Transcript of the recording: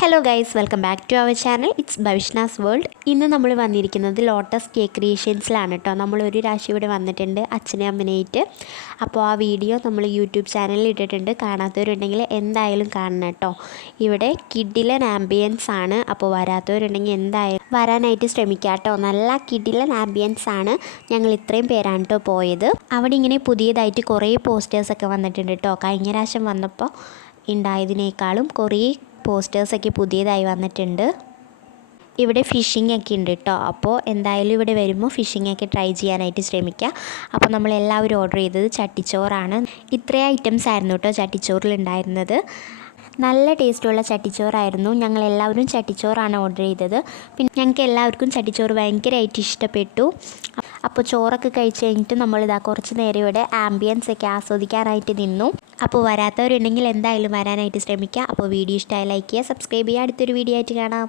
Hello guys welcome back to our channel it's Bhavishna's world ഇന്ന് നമ്മൾ വന്നിരിക്കുന്നത് lotus cake ക്രിയേഷൻസിലാണ് കേട്ടോ നമ്മൾ ഒരു പ്രാവശ്യം ഇവിടെ വന്നിട്ടുണ്ട് അച്ഛനെ അമ്മനെയായിട്ട്. അപ്പോൾ ആ വീഡിയോ നമ്മൾ യൂട്യൂബ് ചാനലിൽ ഇട്ടിട്ടുണ്ട്. കാണാത്തവരുണ്ടെങ്കിൽ എന്തായാലും കാണണം കേട്ടോ ഇവിടെ കിഡിലൻ ആംബിയൻസ് ആണ്. അപ്പോൾ വരാത്തവരുണ്ടെങ്കിൽ എന്തായാലും വരാനായിട്ട് ശ്രമിക്കുക കേട്ടോ നല്ല കിഡിലൻ ആംബിയൻസ് ആണ് ഞങ്ങൾ ഇത്രയും പേരാണ് കേട്ടോ പോയത്. അവിടെ ഇങ്ങനെ പുതിയതായിട്ട് കുറേ പോസ്റ്റേഴ്സൊക്കെ വന്നിട്ടുണ്ട് കേട്ടോ കഴിഞ്ഞ പ്രാവശ്യം വന്നപ്പോൾ ഉണ്ടായതിനേക്കാളും കുറേ പോസ്റ്റേഴ്സൊക്കെ പുതിയതായി വന്നിട്ടുണ്ട്. ഇവിടെ ഫിഷിംഗ് ഒക്കെ ഉണ്ട് കേട്ടോ അപ്പോൾ എന്തായാലും ഇവിടെ വരുമ്പോൾ ഫിഷിംഗ് ഒക്കെ ട്രൈ ചെയ്യാനായിട്ട് ശ്രമിക്കുക അപ്പോൾ നമ്മൾ എല്ലാവരും ഓർഡർ ചെയ്തത് ചട്ടിച്ചോറാണ്. ഇത്രയും ഐറ്റംസ് ആയിരുന്നു കേട്ടോ ചട്ടിച്ചോറിൽ ഉണ്ടായിരുന്നത്. നല്ല ടേസ്റ്റുള്ള ചട്ടിച്ചോറായിരുന്നു. ഞങ്ങൾ എല്ലാവരും ചട്ടിച്ചോറാണ് ഓർഡർ ചെയ്തത്. പിന്നെ ഞങ്ങൾക്ക് എല്ലാവർക്കും ചട്ടിച്ചോറ് ഭയങ്കരമായിട്ട് ഇഷ്ടപ്പെട്ടു. അപ്പോൾ ചോറൊക്കെ കഴിച്ച് കഴിഞ്ഞിട്ട് നമ്മളിതാ കുറച്ച് നേരം ഇവിടെ ആംബിയൻസ് ഒക്കെ ആസ്വദിക്കാനായിട്ട് നിന്നു. അപ്പോൾ വരാത്തവരുണ്ടെങ്കിൽ എന്തായാലും വരാനായിട്ട് ശ്രമിക്കുക. അപ്പോൾ വീഡിയോ ഇഷ്ടമായി ലൈക്ക് ചെയ്യുക സബ്സ്ക്രൈബ് ചെയ്യുക. അടുത്തൊരു വീഡിയോ ആയിട്ട് കാണാം.